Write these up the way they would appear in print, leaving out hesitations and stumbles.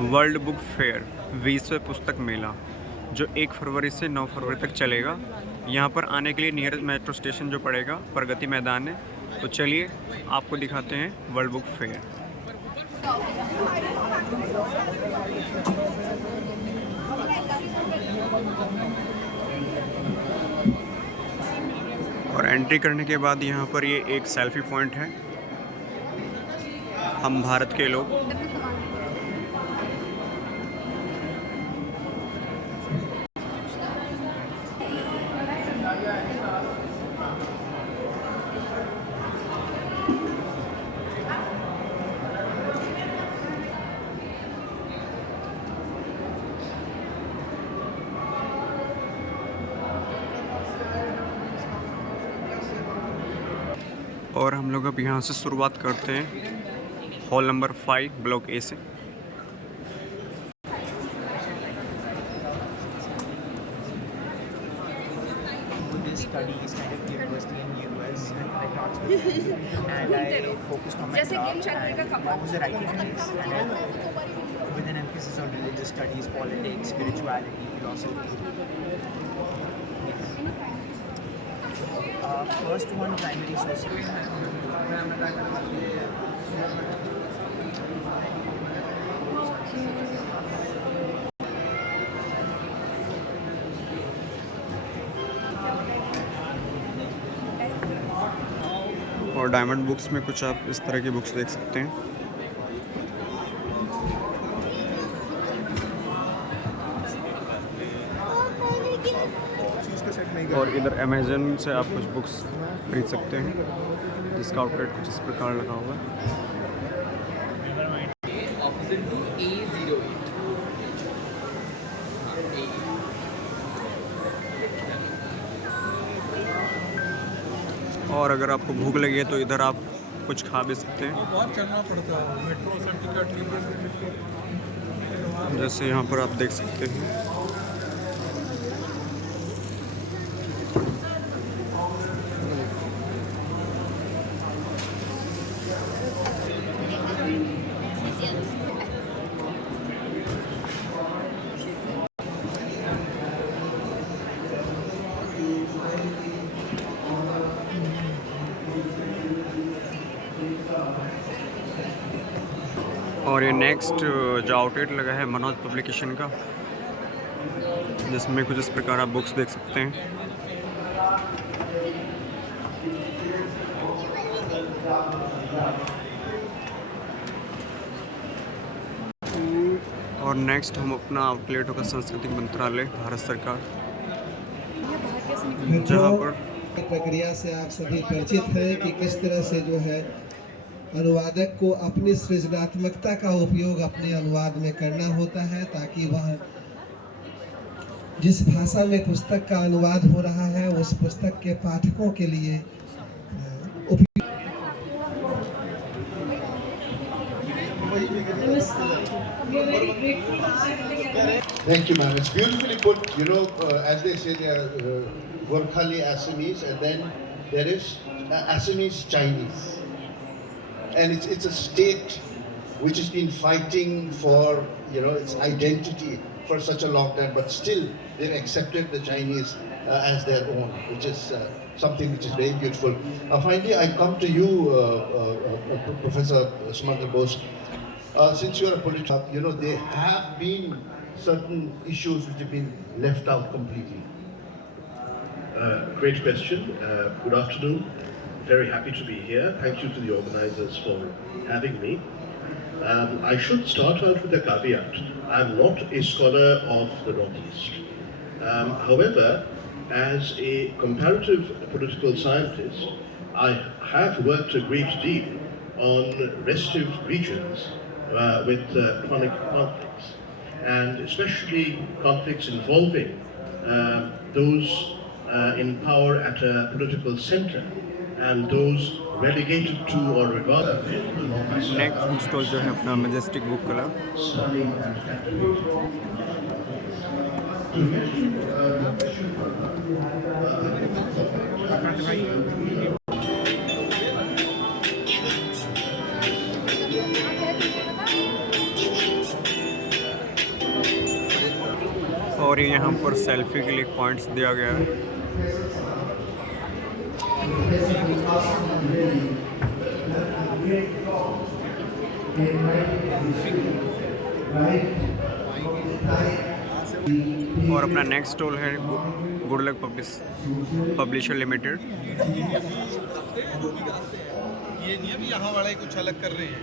World book fair 20वें पुस्तक मेला जो 1 फरवरी से 9 फरवरी तक चलेगा। यहाँ पर आने के लिए नियरेस्ट मेट्रो स्टेशन जो पड़ेगा प्रगति मैदान है। तो चलिए आपको दिखाते हैं वर्ल्ड बुक फेयर। और एंट्री करने के बाद यहाँ पर ये एक सेल्फी पॉइंट है। हम भारत के लोग और हम लोग अब यहाँ से शुरुआत करते हैं हॉल नंबर 5 ब्लॉक ए से। Studies kind of university in US and I taught and I focused on my craft and I was a writing piece and with an emphasis on religious studies, politics, spirituality, philosophy. Yes. First one, primary और diamond books में कुछ आप इस तरह की books देख सकते हैं। और इधर अमेजन से आप कुछ बुक्स खरीद सकते हैं जिसका आउटलेट कुछ इस प्रकार लगा हुआ है। और अगर आपको भूख लगी है तो इधर आप कुछ खा भी सकते हैं। बाहर चलना पड़ता है, मेट्रो से टिकट जैसे यहाँ पर आप देख सकते हैं। और ये नेक्स्ट जो आउटलेट लगा है मनोज पब्लिकेशन का, जिसमें कुछ इस प्रकार आप बुक्स देख सकते हैं। और नेक्स्ट हम अपना आउटलेट होगा सांस्कृतिक मंत्रालय भारत सरकार, जहाँ पर प्रक्रिया से आप सभी परिचित हैं कि किस तरह से जो है अनुवादक को अपनी सृजनात्मकता का उपयोग अपने अनुवाद में करना होता है, ताकि वह जिस भाषा में पुस्तक का अनुवाद हो रहा है उस पुस्तक के पाठकों के लिए Thank you, ma'am. It's beautifully put. You know, as they say, there are Gorkhali Assamese, and then there is Assamese Chinese. And it's a state which has been fighting for, you know, its identity for such a long time, but still they've accepted the Chinese as their own, which is something which is very beautiful. Finally, I come to you, Professor Sumanta Bose. Since you are a politician, you know, there have been certain issues which have been left out completely. Great question. Good afternoon. Very happy to be here. Thank you to the organizers for having me. I should start out with a caveat. I'm not a scholar of the Northeast. However, as a comparative political scientist, I have worked a great deal on restive regions with chronic conflicts, and especially conflicts involving those in power at a political center and those relegated to or regarded. Next stall जो है अपना majestic book club. और ये यहाँ पर selfie के लिए points दिया गया है। और अपना नेक्स्ट स्टॉल है गुड लक पब्लिशर लिमिटेड। ये नहीं है यहाँ वाले कुछ अलग कर रहे हैं।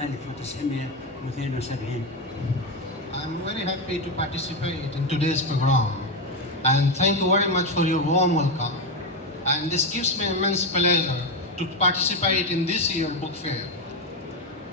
1972. I'm very happy to participate in today's program and thank you very much for your warm welcome. And this gives me immense pleasure to participate in this year book fair.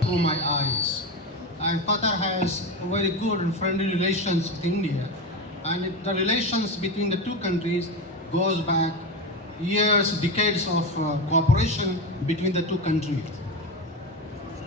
Through my eyes. And Qatar has very good and friendly relations with India. And the relations between the two countries goes back years, decades of cooperation between the two countries.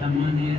8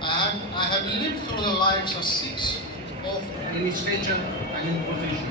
I have lived through the lives of 6 of administration and in profession.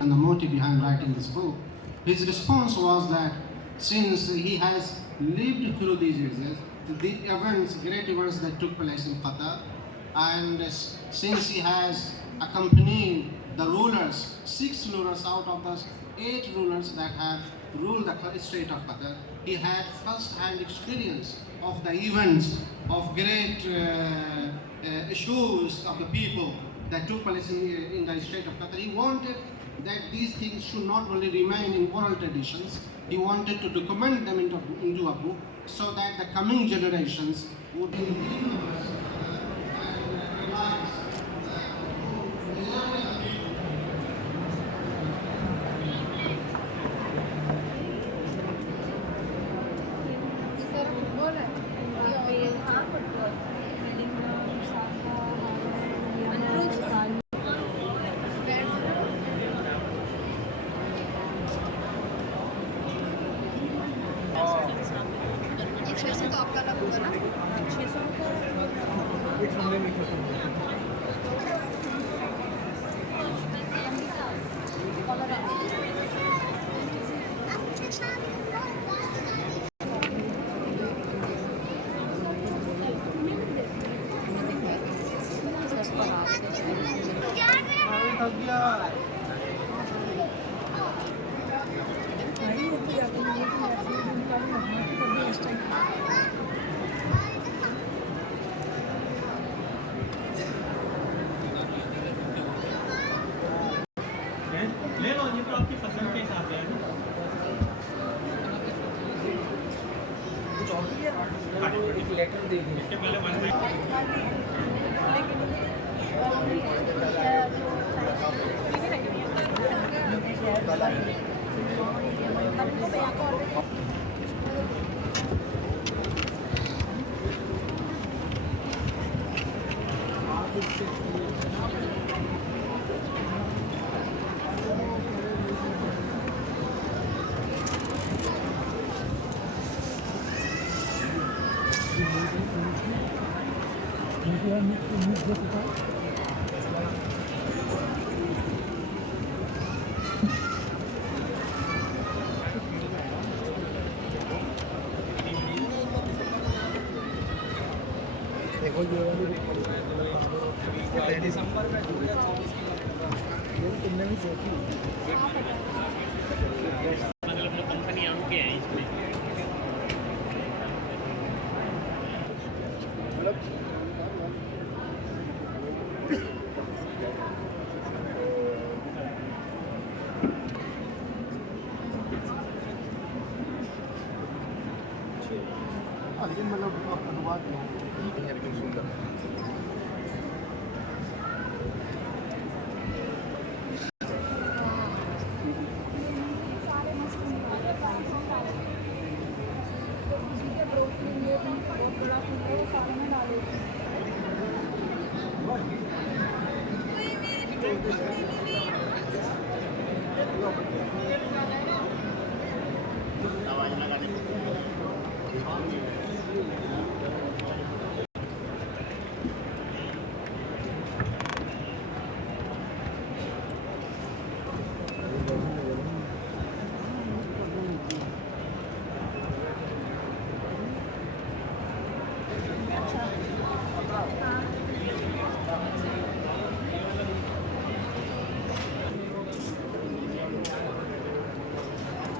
And the motive behind writing this book, his response was that since he has lived through these years, the events, great events that took place in Qatar, and since he has accompanied the rulers, 6 rulers out of the 8 rulers that have ruled the state of Qatar, he had first-hand experience of the events of great issues of the people that took place in the state of Qatar. He wanted that these things should not only remain in oral traditions, he wanted to document them into a book so that the coming generations would be ले लो, ये तो आपकी पसंद के हिसाब से है ना। कुछ और भी है? एक लेटर दे दीजिए। इसके पहले वन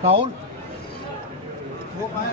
राहुल वो कहाँ है?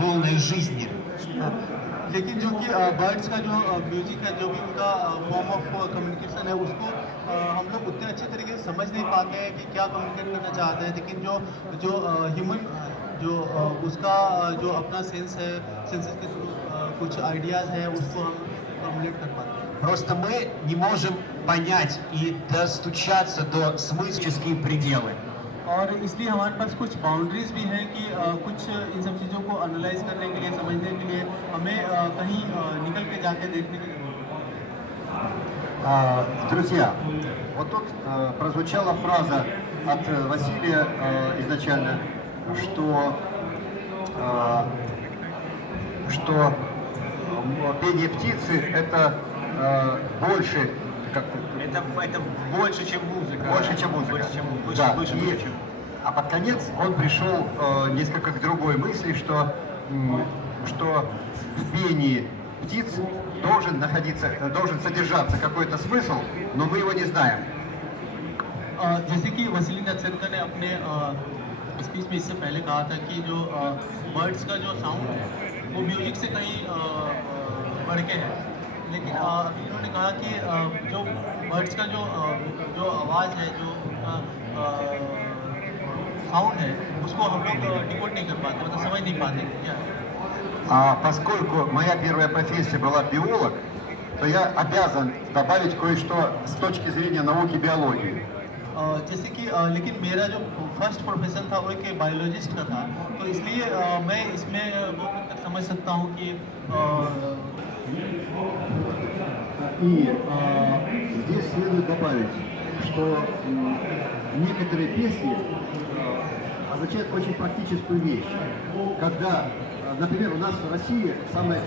полной жизни. लेकिन जो कि बर्ड्स का जो म्यूजिक है, जो भी उनका फॉर्म ऑफ कम्युनिकेशन है, उसको हम लोग उतने अच्छे तरीके से समझ नहीं पाते हैं कि क्या कम्युनिकेट करना चाहते हैं. लेकिन जो ह्यूमन जो उसका जो अपना सेंस है, सेंसेस के थ्रू कुछ आइडियाज़ हैं, उसको हम फॉर्मुलेट कर पाते हैं. Просто мы не можем понять и достучаться до смысловые пределы. और इसलिए हमारे पास कुछ बाउंड्रीज भी हैं कि कुछ इन सब चीज़ों को एनालाइज करने के लिए, समझने के लिए हमें कहीं निकल के जाके देखने की जरूरत है. Друзья, вот тут прозвучала фраза от Василия изначально, что пение птицы – это больше, как Это больше, чем музыка. больше, чем музыка. Больше, чем музыка. Да, Выше, и- выше, чем. А под конец он пришел несколько к другой мысли, что в пении птиц должен содержаться какой-то смысл, но мы его не знаем. जैसे कि वसीली नक्सरकर ने अपने स्पीच में इससे पहले कहा था कि जो बर्ड्स का जो साउंड है वो म्यूजिक से कहीं बढ़ के है, लेकिन अभी इन्होंने कहा कि जो बर्ड्स का जो आवाज़ है, जो साउंड है, उसको हम लोग डिकोड नहीं कर पाते, मतलब समझ नहीं पाते क्या है। Поскольку моя первая профессия была биолог, то я обязан добавить кое-что с точки зрения науки биологии. जैसे कि लेकिन मेरा जो फर्स्ट प्रोफेशन था वो एक बायोलॉजिस्ट का था, तो इसलिए मैं इसमें वो तक समझ सकता हूँ कि И здесь следует добавить, что некоторые песни означают очень практическую вещь. Когда, например, у нас в России самое...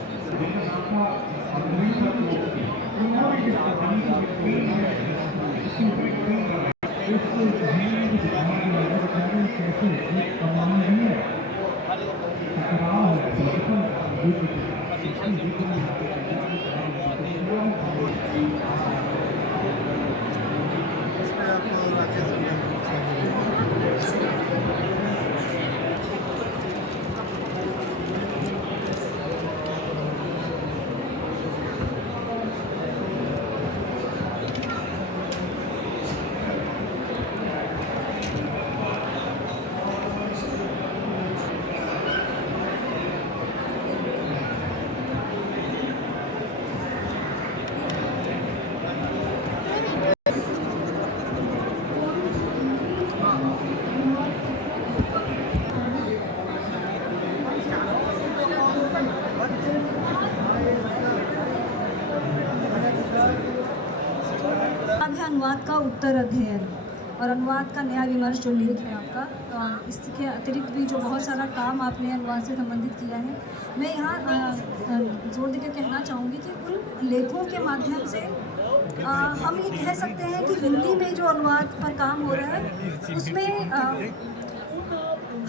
अब है अनुवाद का उत्तर अध्ययन और अनुवाद का नया विमर्श जो लेख है आपका, इसके अतिरिक्त भी जो बहुत सारा काम आपने अनुवाद से संबंधित किया है, मैं यहाँ जोर देकर कहना चाहूँगी कि उन लेखों के माध्यम से हम ये कह सकते हैं कि हिंदी में जो अनुवाद पर काम हो रहा है उसमें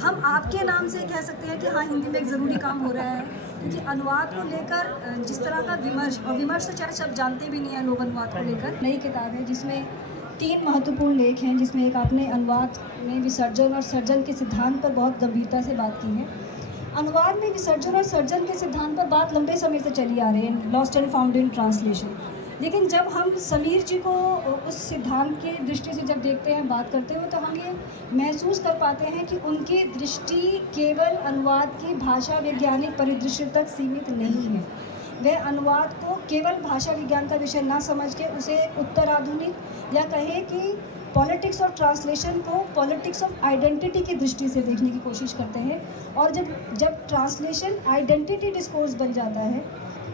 हम आपके नाम से कह सकते हैं कि हाँ, हिंदी में एक ज़रूरी काम हो रहा है, क्योंकि अनुवाद को लेकर जिस तरह का विमर्श, और विमर्श से शब्द जानते भी नहीं हैं लोग अनुवाद को लेकर। नई किताब है जिसमें 3 महत्वपूर्ण लेख हैं, जिसमें एक आपने अनुवाद में विसर्जन और सर्जन के सिद्धांत पर बहुत गंभीरता से बात की है। अनुवाद में विसर्जन और सर्जन के सिद्धांत पर बात लंबे समय से चली आ रही है, lost and found in translation. लेकिन जब हम समीर जी को उस सिद्धांत की दृष्टि से जब देखते हैं, बात करते हो, तो हम ये महसूस कर पाते हैं कि उनकी दृष्टि केवल अनुवाद की भाषा वैज्ञानिक परिदृश्य तक सीमित नहीं है। वह अनुवाद को केवल भाषा विज्ञान का विषय ना समझ के उसे उत्तराधुनिक, या कहे कि पॉलिटिक्स और ट्रांसलेशन को पॉलिटिक्स ऑफ आइडेंटिटी की दृष्टि से देखने की कोशिश करते हैं। और जब ट्रांसलेशन आइडेंटिटी डिस्कोर्स बन जाता है,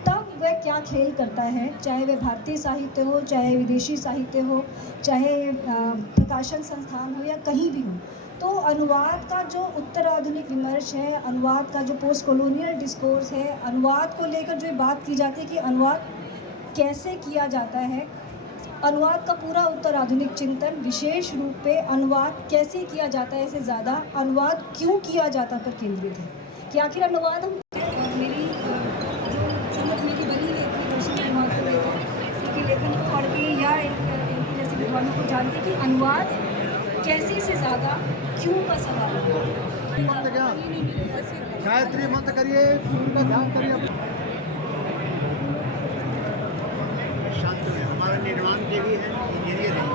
तब वह क्या खेल करता है, चाहे वह भारतीय साहित्य हो, चाहे विदेशी साहित्य हो, चाहे प्रकाशन संस्थान हो, या कहीं भी हो। तो अनुवाद का जो उत्तराधुनिक विमर्श है, अनुवाद का जो पोस्ट कॉलोनियल डिस्कोर्स है, अनुवाद को लेकर जो बात की जाती है कि अनुवाद कैसे किया जाता है, अनुवाद का पूरा उत्तराधुनिक चिंतन विशेष रूप पे अनुवाद कैसे किया जाता है से ज़्यादा अनुवाद क्यों किया जाता पर केंद्रित है। कि आखिर अनुवाद हम मेरी मेरी बनी है इतनी वर्षों के अनुवाद को लेकर, इनके लेखन को पढ़ के या इनके जैसे विद्वानों को जानते कि अनुवाद कैसे से ज़्यादा क्यों का सवाल है। गायत्री मंत्र करिए, उनका ध्यान करिए। शांत हुए, हमारा निर्माण देवी है, इंजीनियर है।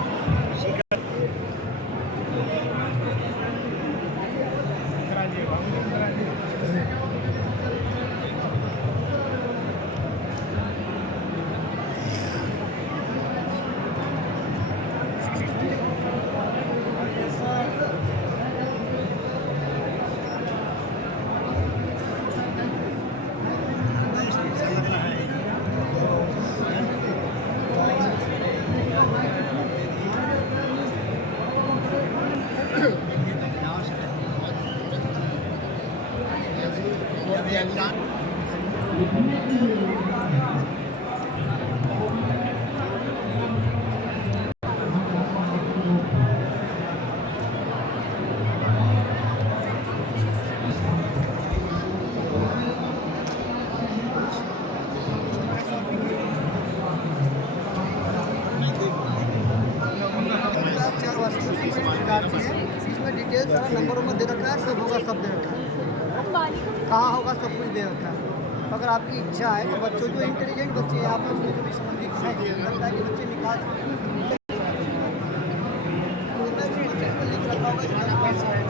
कहाँ होगा सब कुछ दे रखा है। तो अगर आपकी इच्छा है तो बच्चों जो इंटेलिजेंट बच्चे हैं आपस में जो भी संबंधित हैं लगता है कि बच्चे निकाल सकते हैं। लिख रखा होगा इसका पैसा है।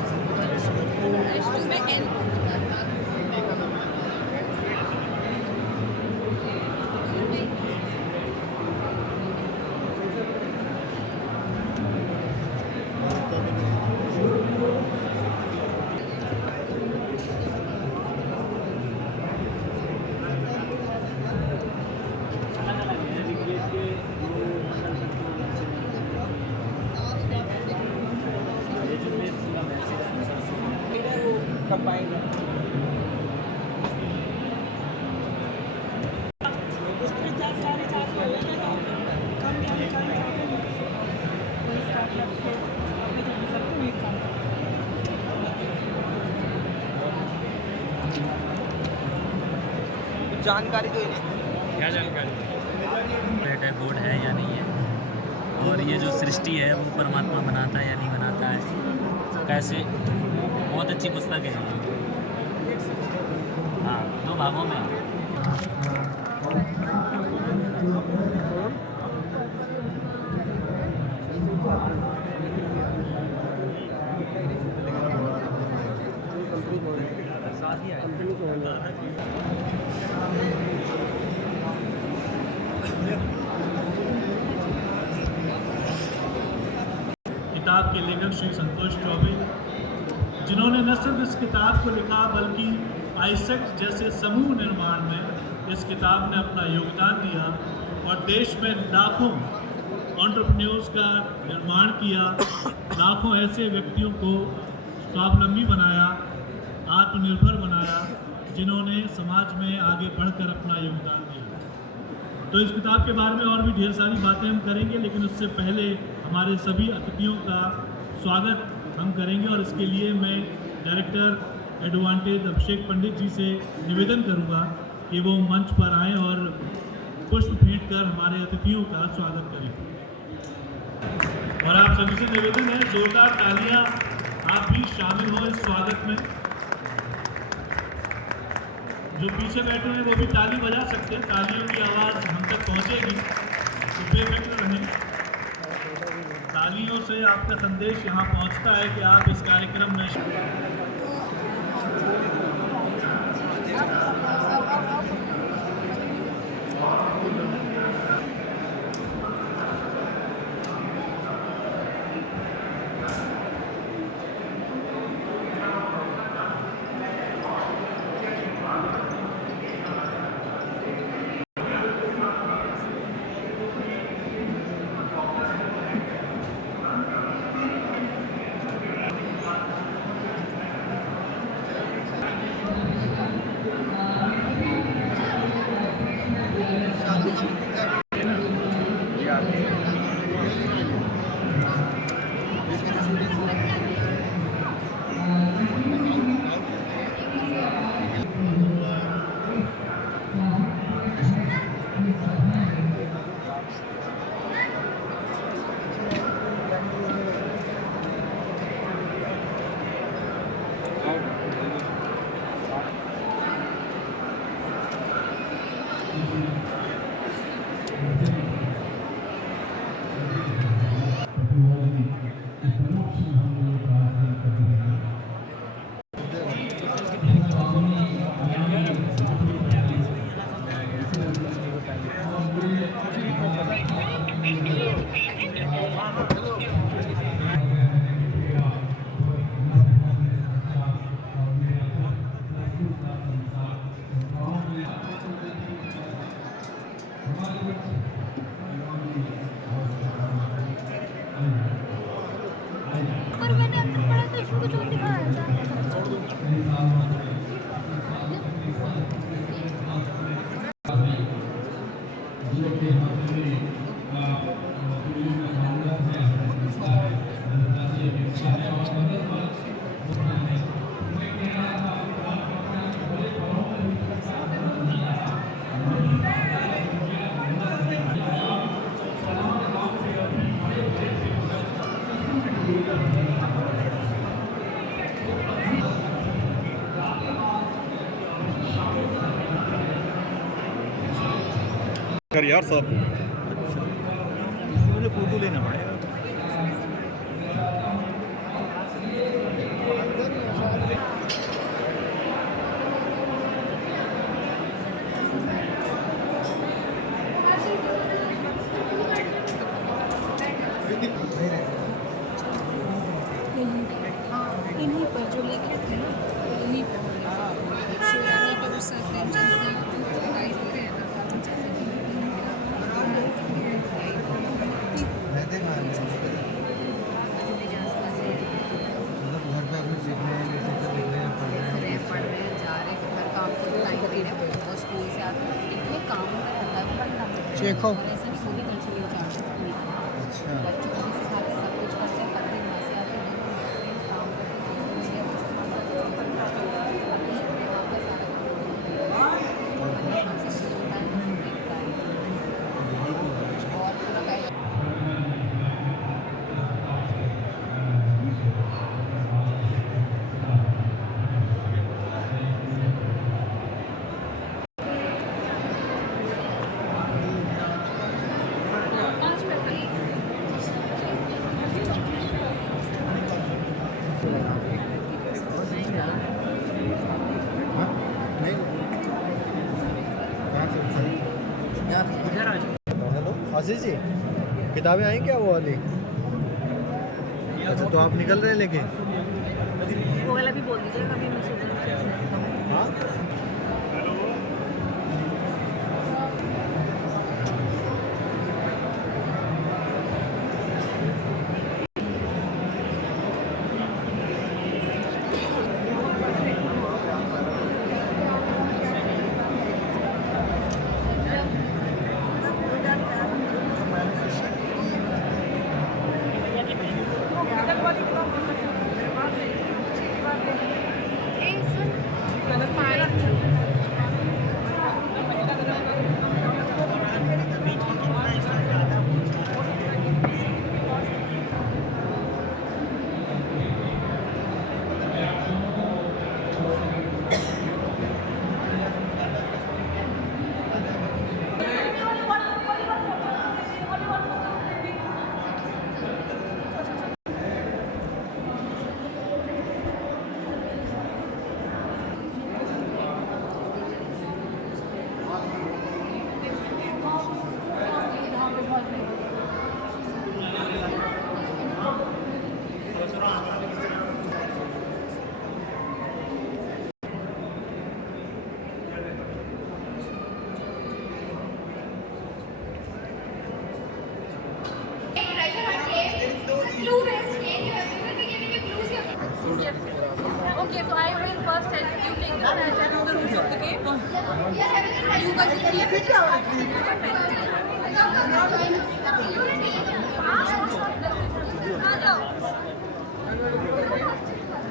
जानकारी तो क्या जानकारी बोर्ड है या नहीं है, और ये जो सृष्टि है वो परमात्मा बनाता है या नहीं बनाता है, कैसे। बहुत अच्छी पुस्तक है। हाँ, 2 भागों में। किताब के लेखक श्री संतोष चौबे, जिन्होंने न सिर्फ इस किताब को लिखा बल्कि आइसेक जैसे समूह निर्माण में इस किताब ने अपना योगदान दिया और देश में लाखों एंटरप्रेन्योर्स का निर्माण किया, लाखों ऐसे व्यक्तियों को स्वावलंबी बनाया, आत्मनिर्भर बनाया, जिन्होंने समाज में आगे बढ़कर अपना योगदान दिया। तो इस किताब के बारे में और भी ढेर सारी बातें हम करेंगे, लेकिन उससे पहले हमारे सभी अतिथियों का स्वागत हम करेंगे और इसके लिए मैं डायरेक्टर एडवांटेज अभिषेक पंडित जी से निवेदन करूंगा कि वो मंच पर आएं और पुष्प भेंट कर हमारे अतिथियों का स्वागत करें। और आप सभी से निवेदन है, जोरदार तालियां आप भी शामिल हो इस स्वागत में। जो पीछे बैठे हैं वो भी ताली बजा सकते हैं, तालियों की आवाज़ हम तक पहुंचेगी तो बेफिक्र रहें। तालियों से आपका संदेश यहाँ पहुँचता है कि आप इस कार्यक्रम में यार साहब मुझे फोटो लेना पड़ेगा। इन्हीं पर जो लेखे थे ना इन्हीं पर शिवरात्रि पर उस दिन चेखो हेलो आशीष जी, किताबें आई क्या वो वाली? अच्छा तो आप निकल रहे हैं लेके? वो वाला भी बोल दीजिएगा कभी हाँ Okay, so I will first tell you take this and I know the rules of the game. You guys will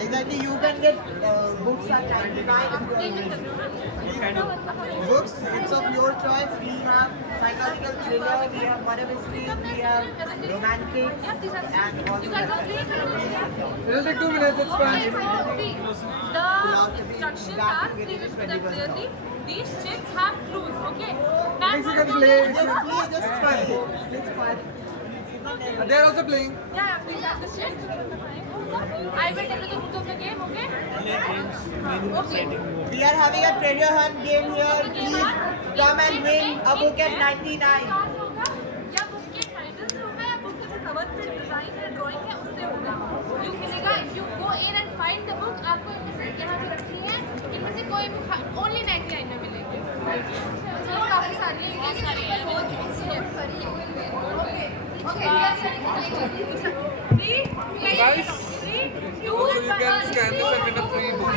Exactly, you can get books at 99 books. It's of your choice. We have psychological thriller, we have murder mystery, we have romantic, and also it will take 2 minutes. It's fine. The instructions are clearly these chicks have clues. Okay. Mexican play. Just fun. It's fun. They're also playing. Yeah, please have the chicks. I will tell you the rules of the game. Okay. Okay. We are having a treasure hunt game here. Please come and win a book at 99. या book के title से होगा या book के जो cover पे design है drawing है उससे होगा। यू मिलेगा if you go in and find the book आपको इनमें से यहाँ पे रखी है इनमें से कोई बुक ओनली 99 में मिलेगी। तो काफी सारी है बहुत सारी है बहुत सारी है। Okay guys, 3 2 1 you can scan this and win a free book.